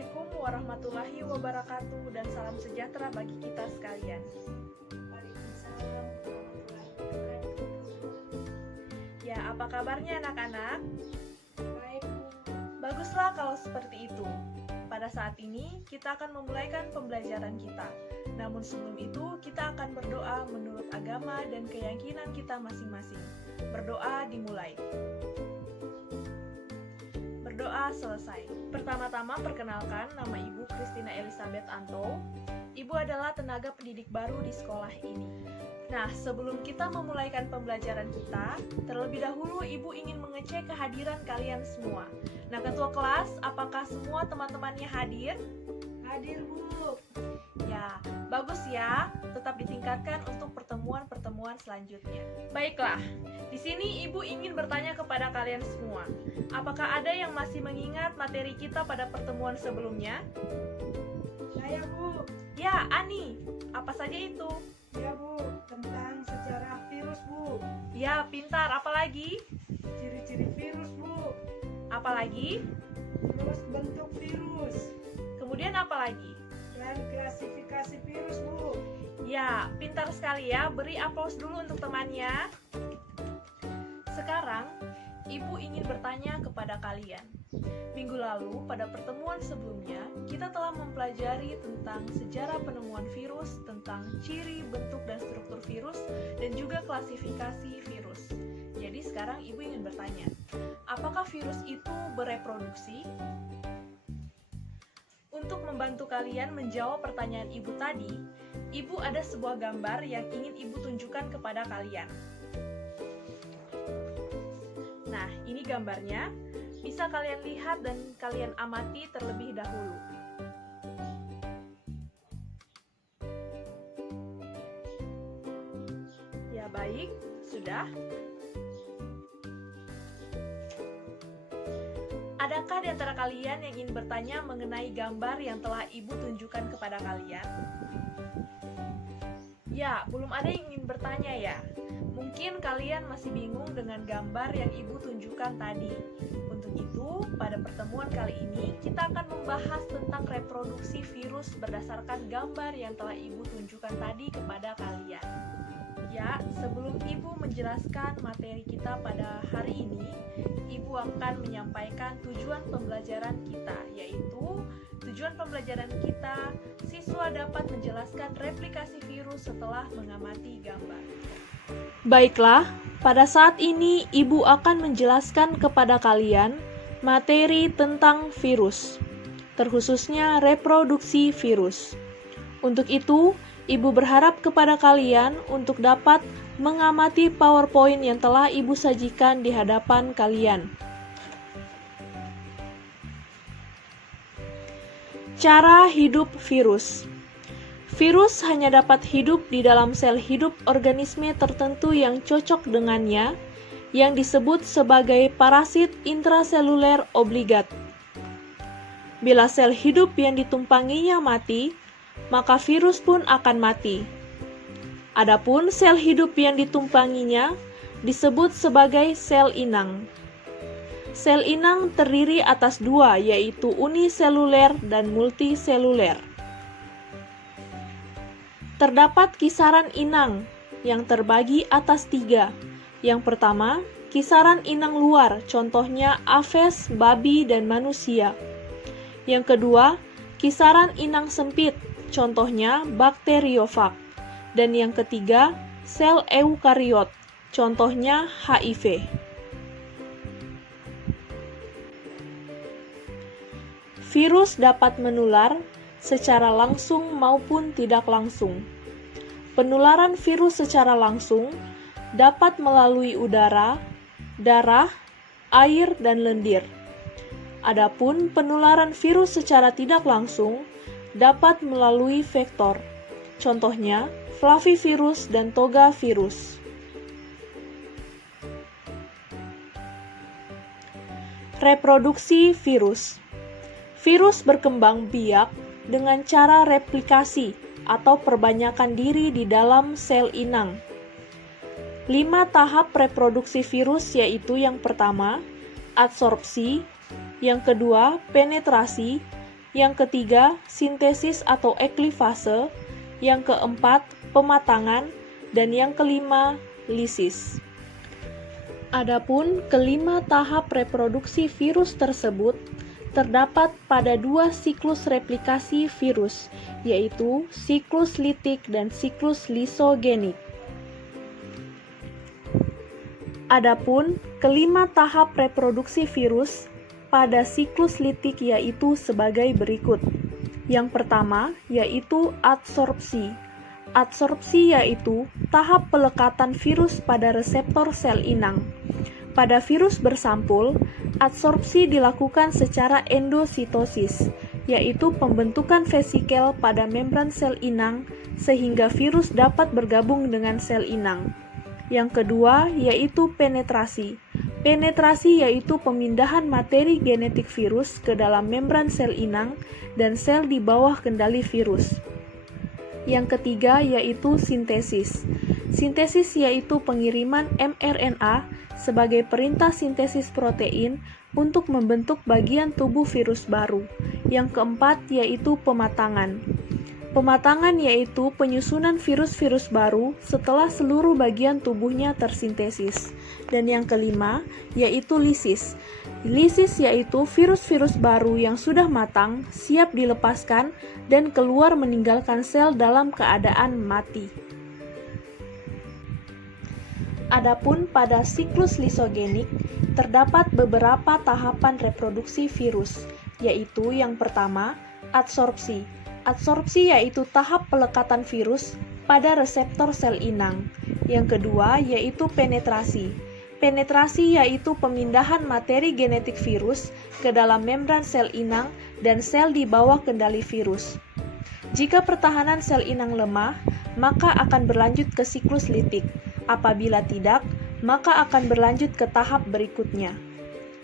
Assalamualaikum warahmatullahi wabarakatuh dan salam sejahtera bagi kita sekalian. Waalaikumsalam warahmatullahi wabarakatuh. Ya, apa kabarnya anak-anak? Baik, Bu. Baguslah kalau seperti itu. Pada saat ini kita akan memulaikan pembelajaran kita. Namun sebelum itu kita akan berdoa menurut agama dan keyakinan kita masing-masing. Berdoa dimulai. Berdoa selesai. Pertama-tama perkenalkan, nama Ibu Christina Elizabeth Anto. Ibu adalah tenaga pendidik baru di sekolah ini. Nah, sebelum kita memulaikan pembelajaran kita, terlebih dahulu Ibu ingin mengecek kehadiran kalian semua. Nah, ketua kelas, apakah semua teman-temannya hadir? Hadir, Bu. Ya, bagus ya. Tetap ditingkatkan untuk pertemuan-pertemuan selanjutnya. Baiklah, di sini Ibu ingin bertanya kepada kalian semua. Apakah ada yang masih mengingat materi kita pada pertemuan sebelumnya? Saya, Bu. Ya, Ani. Apa saja itu? Ya, Bu. Tentang sejarah virus, Bu. Ya, pintar. Apalagi? Ciri-ciri virus, Bu. Apalagi? Terus bentuk virus. Kemudian apalagi? Dan klasifikasi virus, Bu. Ya, pintar sekali ya. Beri aplaus dulu untuk temannya. Sekarang, Ibu ingin bertanya kepada kalian. Minggu lalu, pada pertemuan sebelumnya, kita telah mempelajari tentang sejarah penemuan virus, tentang ciri, bentuk, dan struktur virus, dan juga klasifikasi virus. Jadi sekarang Ibu ingin bertanya, apakah virus itu bereproduksi? Untuk membantu kalian menjawab pertanyaan Ibu tadi, Ibu ada sebuah gambar yang ingin Ibu tunjukkan kepada kalian. Nah, ini gambarnya. Bisa kalian lihat dan kalian amati terlebih dahulu. Ya, baik. Sudah. Adakah di antara kalian yang ingin bertanya mengenai gambar yang telah Ibu tunjukkan kepada kalian? Ya, belum ada yang ingin bertanya ya. Mungkin kalian masih bingung dengan gambar yang Ibu tunjukkan tadi. Untuk itu, pada pertemuan kali ini, kita akan membahas tentang reproduksi virus berdasarkan gambar yang telah Ibu tunjukkan tadi kepada kalian. Ya, sebelum Ibu menjelaskan materi kita pada hari ini, Ibu akan menyampaikan tujuan pembelajaran kita, yaitu tujuan pembelajaran kita, siswa dapat menjelaskan replikasi virus setelah mengamati gambar. Baiklah, pada saat ini Ibu akan menjelaskan kepada kalian materi tentang virus, terkhususnya reproduksi virus. Untuk itu, Ibu berharap kepada kalian untuk dapat mengamati PowerPoint yang telah Ibu sajikan di hadapan kalian. Cara hidup virus. Virus hanya dapat hidup di dalam sel hidup organisme tertentu yang cocok dengannya, yang disebut sebagai parasit intraseluler obligat. Bila sel hidup yang ditumpanginya mati, maka virus pun akan mati. Adapun sel hidup yang ditumpanginya disebut sebagai sel inang. Sel inang terdiri atas dua, yaitu uniseluler dan multiseluler. Terdapat kisaran inang yang terbagi atas tiga. Yang pertama, kisaran inang luar, contohnya aves, babi, dan manusia. Yang kedua, kisaran inang sempit, contohnya bakteriofag. Dan yang ketiga, sel eukariot, contohnya HIV. Virus dapat menular secara langsung maupun tidak langsung. Penularan virus secara langsung dapat melalui udara, darah, air, dan lendir. Adapun penularan virus secara tidak langsung dapat melalui vektor, contohnya flavivirus dan togavirus. Reproduksi virus. Virus berkembang biak dengan cara replikasi atau perbanyakan diri di dalam sel inang. 5 tahap reproduksi virus yaitu yang pertama, adsorpsi, yang kedua, penetrasi, Yang ketiga, sintesis atau eklifase. Yang keempat, pematangan. Dan yang kelima, lisis. Adapun kelima tahap reproduksi virus tersebut terdapat pada dua siklus replikasi virus, yaitu siklus litik dan siklus lisogenik. Adapun kelima tahap reproduksi virus pada siklus litik yaitu sebagai berikut. Yang pertama yaitu adsorpsi. Adsorpsi yaitu tahap pelekatan virus pada reseptor sel inang. Pada virus bersampul, adsorpsi dilakukan secara endositosis, yaitu pembentukan vesikel pada membran sel inang sehingga virus dapat bergabung dengan sel inang. Yang kedua yaitu penetrasi. Penetrasi yaitu pemindahan materi genetik virus ke dalam membran sel inang dan sel di bawah kendali virus. Yang ketiga yaitu sintesis. Sintesis yaitu pengiriman mRNA sebagai perintah sintesis protein untuk membentuk bagian tubuh virus baru. Yang keempat yaitu pematangan. Pematangan yaitu penyusunan virus-virus baru setelah seluruh bagian tubuhnya tersintesis. Dan yang kelima yaitu lisis. Lisis yaitu virus-virus baru yang sudah matang, siap dilepaskan, dan keluar meninggalkan sel dalam keadaan mati. Adapun pada siklus lisogenik, terdapat beberapa tahapan reproduksi virus, yaitu yang pertama, adsorpsi. Adsorpsi yaitu tahap pelekatan virus pada reseptor sel inang. Yang kedua yaitu penetrasi. Penetrasi yaitu pemindahan materi genetik virus ke dalam membran sel inang dan sel di bawah kendali virus. Jika pertahanan sel inang lemah, maka akan berlanjut ke siklus litik. Apabila tidak, maka akan berlanjut ke tahap berikutnya.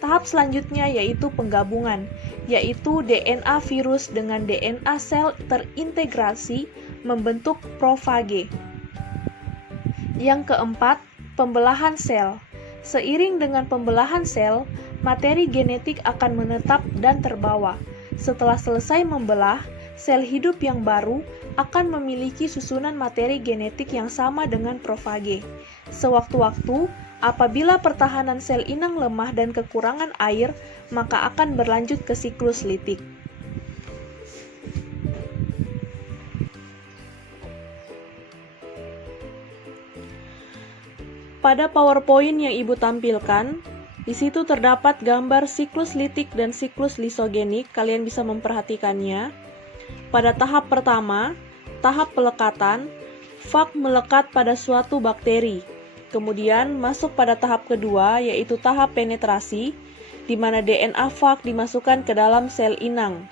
Tahap selanjutnya yaitu penggabungan, yaitu DNA virus dengan DNA sel terintegrasi membentuk profage. Yang keempat, pembelahan sel. Seiring dengan pembelahan sel, materi genetik akan menetap dan terbawa. Setelah selesai membelah, sel hidup yang baru akan memiliki susunan materi genetik yang sama dengan profage. Sewaktu-waktu, apabila pertahanan sel inang lemah dan kekurangan air, maka akan berlanjut ke siklus litik. Pada PowerPoint yang Ibu tampilkan, di situ terdapat gambar siklus litik dan siklus lisogenik. Kalian bisa memperhatikannya. Pada tahap pertama, tahap pelekatan, fag melekat pada suatu bakteri. Kemudian masuk pada tahap kedua yaitu tahap penetrasi, di mana DNA fag dimasukkan ke dalam sel inang.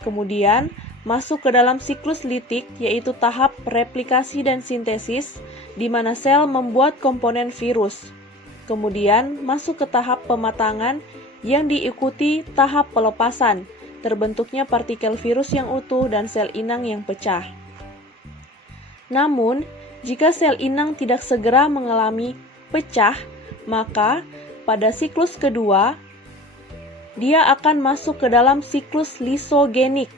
Kemudian masuk ke dalam siklus litik yaitu tahap replikasi dan sintesis, di mana sel membuat komponen virus. Kemudian masuk ke tahap pematangan yang diikuti tahap pelepasan, terbentuknya partikel virus yang utuh dan sel inang yang pecah. Namun, jika sel inang tidak segera mengalami pecah, maka pada siklus kedua, dia akan masuk ke dalam siklus lisogenik.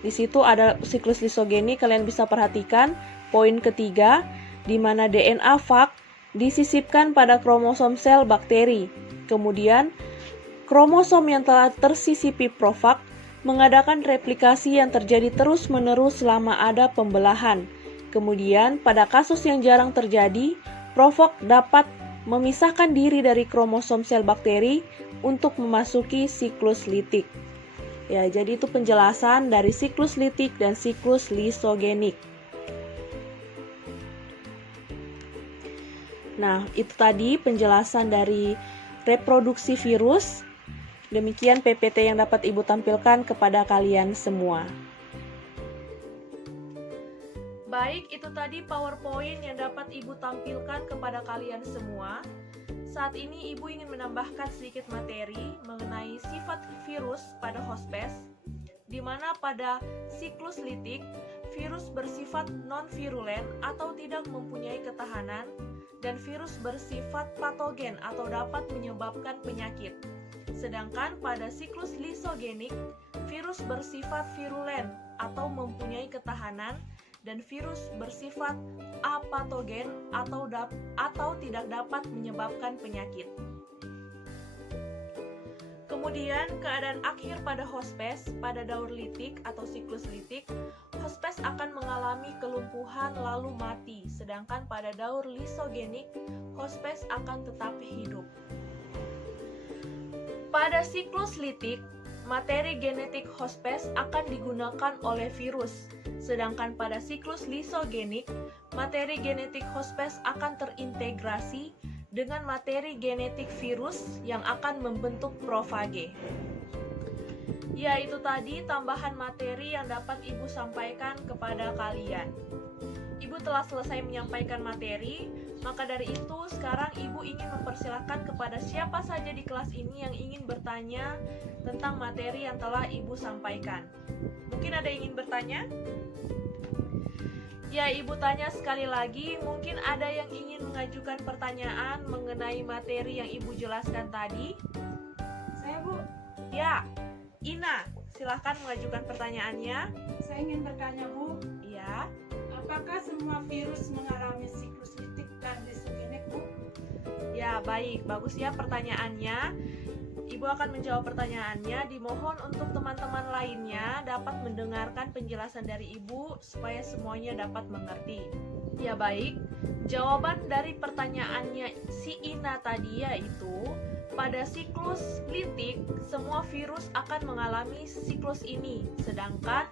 Di situ ada siklus lisogenik, kalian bisa perhatikan poin ketiga, di mana DNA fag disisipkan pada kromosom sel bakteri. Kemudian, kromosom yang telah tersisipi profag mengadakan replikasi yang terjadi terus-menerus selama ada pembelahan. Kemudian, pada kasus yang jarang terjadi, profag dapat memisahkan diri dari kromosom sel bakteri untuk memasuki siklus litik. Ya, jadi itu penjelasan dari siklus litik dan siklus lisogenik. Nah, itu tadi penjelasan dari reproduksi virus. Demikian PPT yang dapat Ibu tampilkan kepada kalian semua. Baik, itu tadi PowerPoint yang dapat Ibu tampilkan kepada kalian semua. Saat ini Ibu ingin menambahkan sedikit materi mengenai sifat virus pada hospes, di mana pada siklus litik, virus bersifat non-virulen atau tidak mempunyai ketahanan, dan virus bersifat patogen atau dapat menyebabkan penyakit. Sedangkan pada siklus lisogenik, virus bersifat virulen atau mempunyai ketahanan, dan virus bersifat apatogen atau tidak dapat menyebabkan penyakit. Kemudian, keadaan akhir pada hospes pada daur litik atau siklus litik, hospes akan mengalami kelumpuhan lalu mati, sedangkan pada daur lisogenik, hospes akan tetap hidup. Pada siklus litik, materi genetik hospes akan digunakan oleh virus, sedangkan pada siklus lisogenik, materi genetik hospes akan terintegrasi dengan materi genetik virus yang akan membentuk profage. Ya, itu tadi tambahan materi yang dapat Ibu sampaikan kepada kalian. Ibu telah selesai menyampaikan materi, maka dari itu sekarang Ibu ingin mempersilahkan kepada siapa saja di kelas ini yang ingin bertanya tentang materi yang telah Ibu sampaikan. Mungkin ada yang ingin bertanya? Ya, Ibu tanya sekali lagi, mungkin ada yang ingin mengajukan pertanyaan mengenai materi yang Ibu jelaskan tadi? Saya, Bu. Ya, Ina, silahkan mengajukan pertanyaannya. Saya ingin bertanya, Bu. Ya. Apakah semua virus mengalami siklus litik dan lisogenik, Bu? Ya, baik. Bagus ya pertanyaannya. Ibu akan menjawab pertanyaannya. Dimohon untuk teman-teman lainnya dapat mendengarkan penjelasan dari Ibu supaya semuanya dapat mengerti. Ya, baik. Jawaban dari pertanyaannya si Ina tadi yaitu pada siklus litik semua virus akan mengalami siklus ini, sedangkan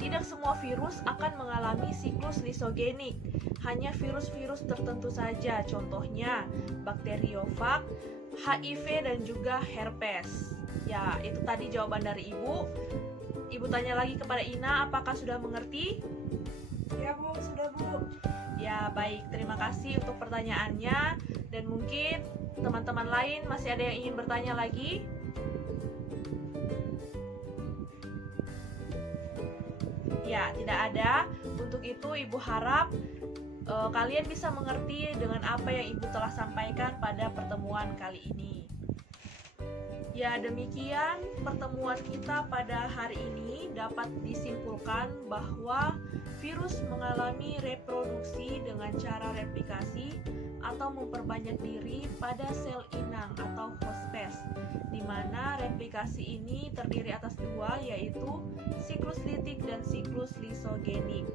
tidak semua virus akan mengalami siklus lisogenik. Hanya virus-virus tertentu saja, contohnya bakteriofag, HIV dan juga herpes. Ya, itu tadi jawaban dari Ibu. Ibu tanya lagi kepada Ina, apakah sudah mengerti? Ya, Bu, sudah, Bu. Ya, baik. Terima kasih untuk pertanyaannya. Dan mungkin teman-teman lain masih ada yang ingin bertanya lagi? Ya, tidak ada. Untuk itu, Ibu harap kalian bisa mengerti dengan apa yang Ibu telah sampaikan pada pertemuan kali ini. Ya, demikian pertemuan kita pada hari ini. Dapat disimpulkan bahwa virus mengalami reproduksi dengan cara replikasi atau memperbanyak diri pada sel inang atau hospes, di mana replikasi ini terdiri atas dua, yaitu siklus litik dan siklus lisogenik.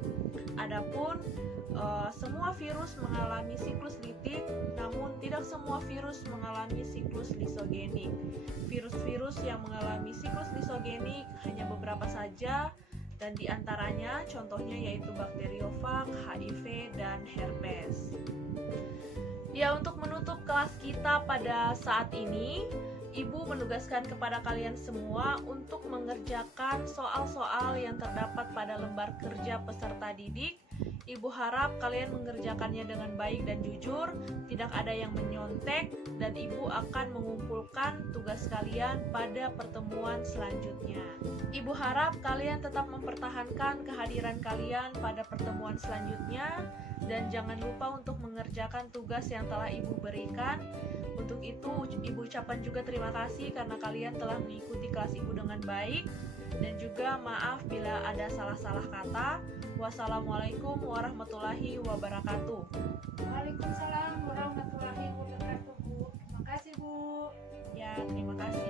Adapun semua virus mengalami siklus litik, namun tidak semua virus mengalami siklus lisogenik. Virus-virus yang mengalami siklus lisogenik hanya beberapa saja, dan diantaranya contohnya yaitu bakteriofag, HIV, dan herpes. Ya, untuk menutup kelas kita pada saat ini, Ibu menugaskan kepada kalian semua untuk mengerjakan soal-soal yang terdapat pada lembar kerja peserta didik. Ibu harap kalian mengerjakannya dengan baik dan jujur, tidak ada yang menyontek, dan Ibu akan mengumpulkan tugas kalian pada pertemuan selanjutnya. Ibu harap kalian tetap mempertahankan kehadiran kalian pada pertemuan selanjutnya, dan jangan lupa untuk mengerjakan tugas yang telah Ibu berikan. Untuk itu, Ibu ucapkan juga terima kasih karena kalian telah mengikuti kelas Ibu dengan baik, dan juga maaf bila ada salah-salah kata. Wassalamualaikum warahmatullahi wabarakatuh. Waalaikumsalam warahmatullahi wabarakatuh, Bu. Terima kasih, Bu. Ya, terima kasih.